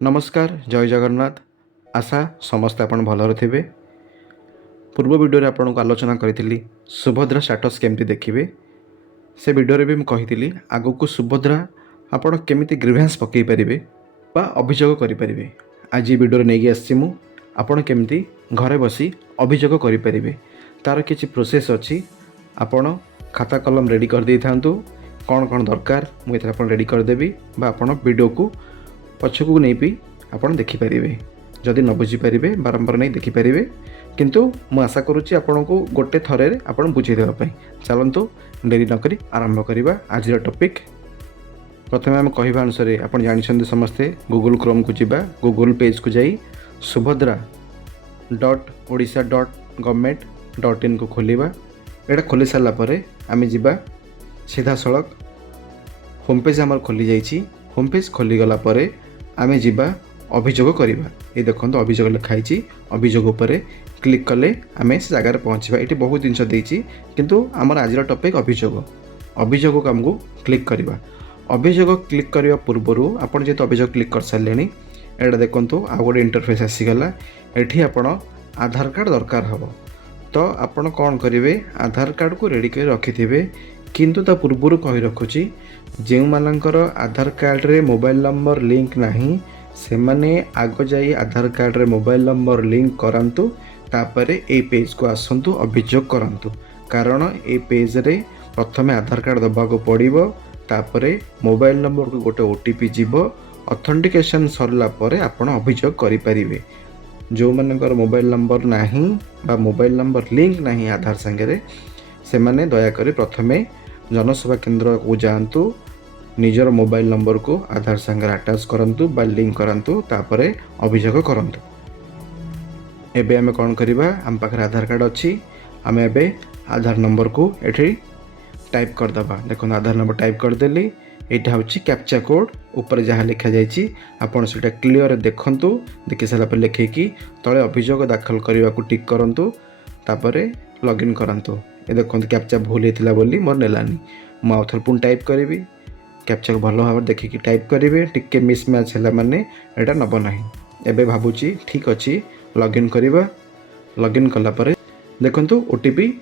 नमस्कार जय जगन्नाथ। आशा समस्ते आपण भलर थे। पूर्व वीडियो आपन को आलोचना करी सुभद्रा स्टेटस केमती देखिए से वीडियो भी मुझे आग को सुभद्रा आपण केमिति ग्रीवेंस पकई पारे बा अभियोग करें। आज वीडियो नहीं आसी आपण केमिति घरे बसी अभियोग करें तार किसी प्रोसेस अच्छी। आपण खाता कलम रेडी कर दे था कौन कौन दरकार मुझे रेडी करदेवी बा आपण वीडियो को पछक नहीं भी आपड़ देखिपारे। जदि न बुझीपारे बारंबार नहीं देखिपारे किंतु मु आशा करुच्ची आपण को गोटे थरे आप बुझेदेवाई। चलतु डेरी नक आरंभ करवा आज टॉपिक। प्रथम आम कहवा अनुसार आप जानते समस्ते गूगल क्रोम को जावा गूगल पेज को जाई subhadra.odisha.government.in को खोलिबा। एटा खोली सारा पर आम जा सीधा सड़क होम पेज आमर खोली जाइए। होम पेज खोली गला परे आमे जीवा अभियोग करवा। ये देखो अभियोग लिखाई अभियोग पर क्लिक कले आमे से जगार पहुँचा। ये बहुत जिनस देती किंतु आमर आज टॉपिक अभियोग। अभियोग को आमको क्लिक करवा। अभियोग क्लिक करने पूर्व आपड़ जेहेतु अभियोग क्लिक कर सारे एटा देखो आउ गोटे इंटरफेस आसीगला। एठी आपण आधार कार्ड दरकार हम तो आपण कौन करेंगे आधार कार्ड को रेडी कर रखि थे। किंतु ता पूर्व कही रखुची जो मानकर आधार कार्ड रे मोबाइल नंबर लिंक नहीं से माने आग जाई आधार कार्ड रे मोबाइल नंबर लिंक करांतु तापरे ए पेज को आसंतु अभियोग करांतु। कारण ए पेज रे प्रथमे आधार कार्ड दबा को पड़िबो तापरे मोबाइल नंबर को गोटे ओटीपी जीवो। ऑथेंटिकेशन सरला परे आपण अभियोग करि परिबे। जो मानकर मोबाइल नंबर नहीं बा मोबाइल नंबर लिंक नहीं आधार संगे से माने दया करी प्रथमे जनसेवा केंद्र को जातु निजर मोबाइल नंबर को आधार संगे अटैच करंतु बा लिंक करंतु तापरे अभियोग करंतु। एबे आमे कोन करिबा हम पाखरे आधार कार्ड अछि आमे एबे आधार नंबर को एठी टाइप कर दबा। देखो आधार नंबर टाइप कर देली। एटा होछि कैप्चा कोड ऊपर जहाँ लिखा जाइछि आपण सेटा क्लियर देखंतु। देखि सारा पर लिखे कि तळे अभियोग दाखल करबा को टिक करंतु तापरे लॉगिन करंतु। ए देखो कैप्चा भूल होता बोली मोर नेलानी मु आउ थर पुन टाइप करी कैप्चा को भल भाव देखिकी टाइप करेंगे टिके मिसमैच है माने एटा नब ना। एबे भावुची ठीक अच्छी लॉगिन करवा। लॉगिन कला परे देखंतु ओटीपी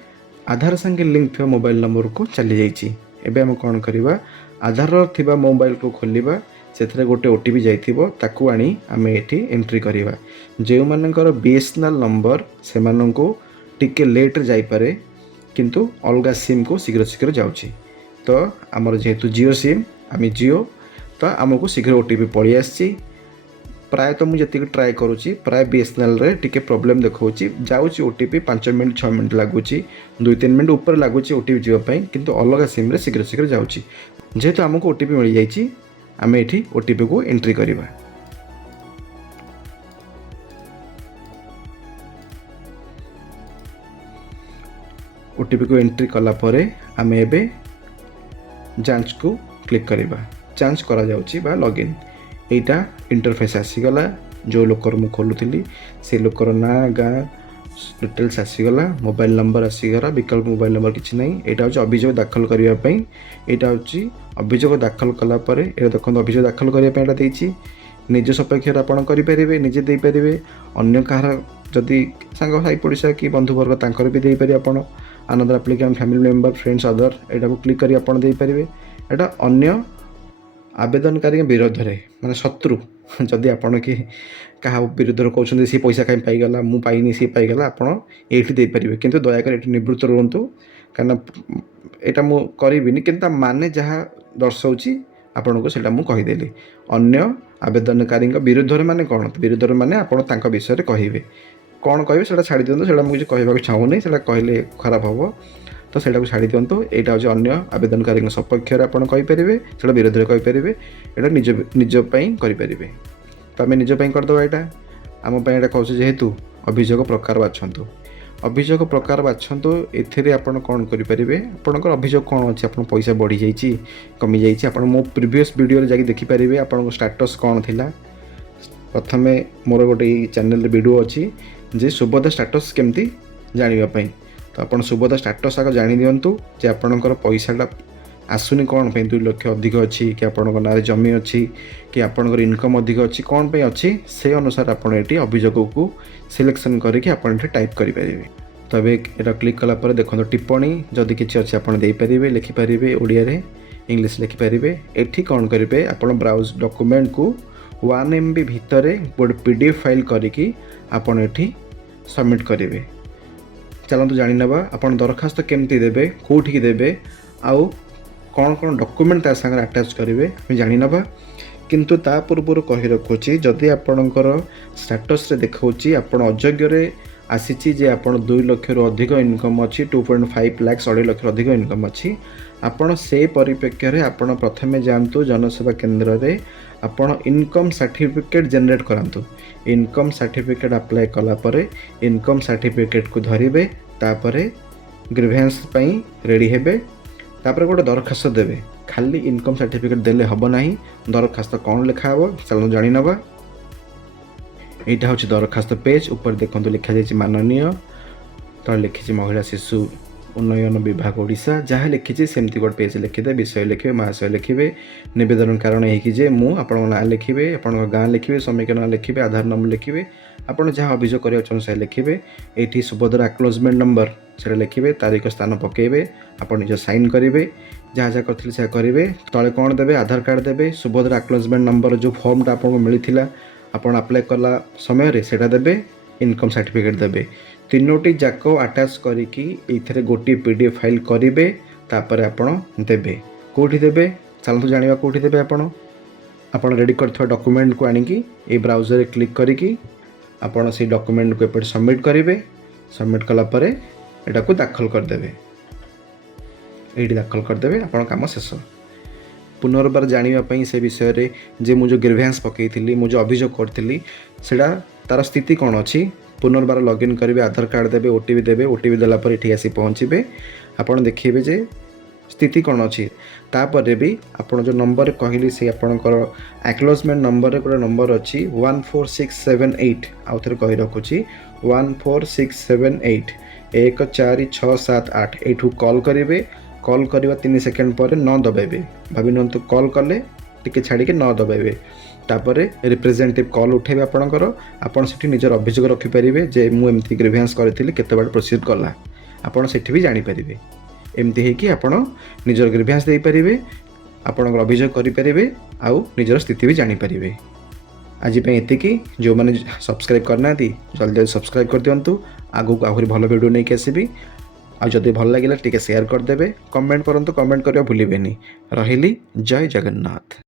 आधार संगे लिंक थी मोबाइल नंबर को चली जाइए। एबे हम कौन करवा आधार थिबा मोबाइल को खोलिबा से गोटे ओटीपी जाइथिबो ताकू आनी आमे एठी एंट्री करवा। जो मानकर बीएसएनएल नंबर से माननको टिके लेट जाई पारे किंतु अलगा सिम को शीघ्र शीघ्र जाउची। तो आमर जेहेतु जियो सिम आम जियो तो आमको शीघ्र ओटीपी पड़ी आसी। प्राय तो मुझे ट्राए करुँची प्राय बीएसएनएल रे टिके प्रॉब्लम देखौची जाउची ओटीपी 5 मिनट 6 मिनट लगुची 2-3 मिनट ऊपर लगुची ओटीपी जीवाई किंतु अलग सिम रे शीघ्र शीघ्र जाउची। जेहेतु आमको ओटीपी मिल जाइए आम एठी ओटीपी को एंट्री करवा। ओटीपी को एंट्री कला परे आम एबे जांच को क्लिक करवा। जांच करा जाउची बा लॉगिन एटा इंटरफेस आसीगला। जो लोकर मु खोलुथिली से लोकर ना गाँ डिटेल्स आसीगला। मोबाइल नंबर आसीगला विकल्प मोबाइल नंबर किछि नहीं। एटा होची अभियोग दाखल करिया पई। एटा होची अभियोग दाखल कला परे ए देखो अभियोग दाखल करिया पई एटा देइछि। निज सपेक्ष आपण करि परिबे निजे देई परिबे अन्य कहार जदि सांग भाई पड़ोसा कि बंधु वर्ग तांकर भी देई परिबे आपण another applicant family member friends other एटा को क्लिक करी आपण देई परिबे। एटा अन्य आवेदनकारी विरोध में माने शत्रु जदि आपण कि क्या विरोध कहते सी पैसा कहीं पाईगला मु पाइनी सी पाईगला आपड़ ये दे पारे किंतु दयाकर ये निवृत्त रुहतु कारण यहाँ मु करी कि माने जहाँ दर्शाऊँगी आपन को सेटा मु कहीदेली। अन्य आवेदनकारी विरोध में माने कौन विरोध में माने आपण तांका विषय कहे कौन कहे से छाड़ी दिखाँ से मुझे कहवाक चाहूनी से कहले खराब हम तो सेटा को छाड़ी दिंतु। यहाँ हूँ अन्य आवेदनकारी सपक्ष में आपड़ कहींपारे से विरोध में कहींपारे यहाँ निजपाई करें। तो आम निजपाई करदे यहाँ आम यहाँ कहूँ जेहेतु अभियोग प्रकार बाछंतु। अभियोग प्रकार बाछंतु एथिरे आपण कौन करेंगे आपंकर अभियोग कौन अच्छी आप पैसा बढ़ी जाइए कमी जाइए आप मो प्रीवियस वीडियो जाकि देखिपारे आपन स्टेटस कौन थिला। प्रथमे मोर गोटे चैनल वीडियो अच्छी जे सुभद्रा स्टेटस केमती जानापी तो आप सुभद्रा स्टेटस आग जाणी दिंतु जे आपणकर पैसाटा आसुनी कौन पे 2 लाख अधिक अच्छी कि आपण ना जमी अच्छी कि आपणकर इनकम अधिक अच्छी कौन पे अच्छी से अनुसार आपण ये अभियोग को सिलेक्शन करके आप टाइप करेंगे। तो ये क्लिक कलापर देखो टिप्पणी जदि किसी अच्छे आप लिखिपारे ओडिया इंग्लिश लिखिपारे। एठी कौन करेंगे आप ब्राउज डॉक्यूमेंट को 1 MB भितर गोटे PDF फाइल करिकी आपण एठी सबमिट करेंगे। चलतु जानिनबा आपण दरखास्त केमती देबे कोठी देबे आउ कौन कौन डॉक्यूमेंट ता संग अटैच करेंगे हम जानिनबा। किंतु ता पूर्व कही रखुची जदि आपणकर स्टेटस रे देखाउची आपण अयोग्य रे आसीची जे आपण 2 लाख रु अधिक इनकम अच्छी 2.5 लाख 2.5 लाख रु अधिक इनकम अच्छी आपण से परिप्रेक्ष्य रे आपण प्रथमे जानतु जनसेवा केंद्र रे आपण इनकम सर्टिफिकेट जनरेट करंतु। इनकम सर्टिफिकेट अप्लाई कला परे इनकम सर्टिफिकेट को धरिबे तापरे ग्रीवेंस पई रेडी हेबे तापर गोटे दरखास्त देवे। खाली इनकम सर्टिफिकेट देले हब नाही दरखास्त कौन लिखा हो चलो जानि नबा। एटा होछि दरखास्त पेज ऊपर देखंतु लिखा जायछि माननीय तो लिखिछि महिला शिशु उन्नयन विभाग ओडिशा जहाँ लिखिछि सेमती गोटे पेज लिखिदे विषय लिखिबे महाशय लिखिबे निवेदन कारण है कि जे मु आपण ना लिखिबे आपण गाँ लिखिबे श्रमिक ना लिखिबे आधार नंबर लिखिबे आपण जहाँ अभियोग करिया चाहन से लिखिबे। एठी सुभद्रा एक्नॉलेजमेंट नंबर से लिखिबे तारीख स्थान पकेबे आपण निज साइन करिवे जहाँ जहाँ करथिले से करिवे तळे कोन देबे आधार कार्ड देबे सुभद्रा एक्नॉलेजमेंट नंबर जो फॉर्म टा आपन मिलिथिला आपण अप्लाई कला समय रे सेटा देबे इनकम सर्टिफिकेट देबे तीनोटी जाक अटैच करिकी एथिरे गोटी PDF फाइल करिवे तापर आपण देबे कोठी देबे चलतु जानिबा कोठी देबे आपण रेडी करथवा डॉक्यूमेंट को आनिकी ए ब्राउजर रे क्लिक करिकी आपण से डॉक्यूमेंट को एपट सबमिट करिवे सबमिट कला परे एटा को दाखल कर देबे एठी दाखल कर देबे आपण काम शेष। पुनर्बार जानिबा पई से विषय रे जे मु जो ग्रीवेंस पकेइथिली मु जो अभियोग करथिली सेडा तार स्थिति कोन अछि पुनर्बार लॉगिन करेंगे आधार कार्ड देवे OTP देवे OTP देला पर एठी आसी पहुँचे आपड़ देखिए जे स्थिति कौन अच्छी तापर भी आपड़ जो नंबर कहली से आपणकर एक्नॉलेजमेंट नंबर रे गोटे नंबर अच्छी 14678 आउ थे कही रखुची 14678 14678 एठू कॉल करेंगे कॉल करवा 3 सेकेंड पर न दबाइबे भाभी नियंतु कॉल कले टिके छाड़ी के न दबाइबे तापर रिप्रेजेंटेटिव कॉल उठेबे आपणकर आपण सेठी निजर अभियोग रखिपारे जे मु एमती ग्रीवेंस करथिली केते बार प्रोसीड कला आपण सेठी भी जानि परिबे एमती है कि आपण निजर ग्रीवेंस देई परिबे आपणकर अभियोग करि परिबे आउ निजर स्थिति भी जानि परिबे। आज पे एतिकी जो माने सब्सक्राइब करना जल्दी जल्दी सब्सक्राइब कर दियंतु आगु आहुरी भल वीडियो नहीं आसीबी आ जदि भल लागिला टिके शेयर कर देबे कमेंट करंतु कमेंट करबा भूलिबेनी। रहिली जय जगन्नाथ।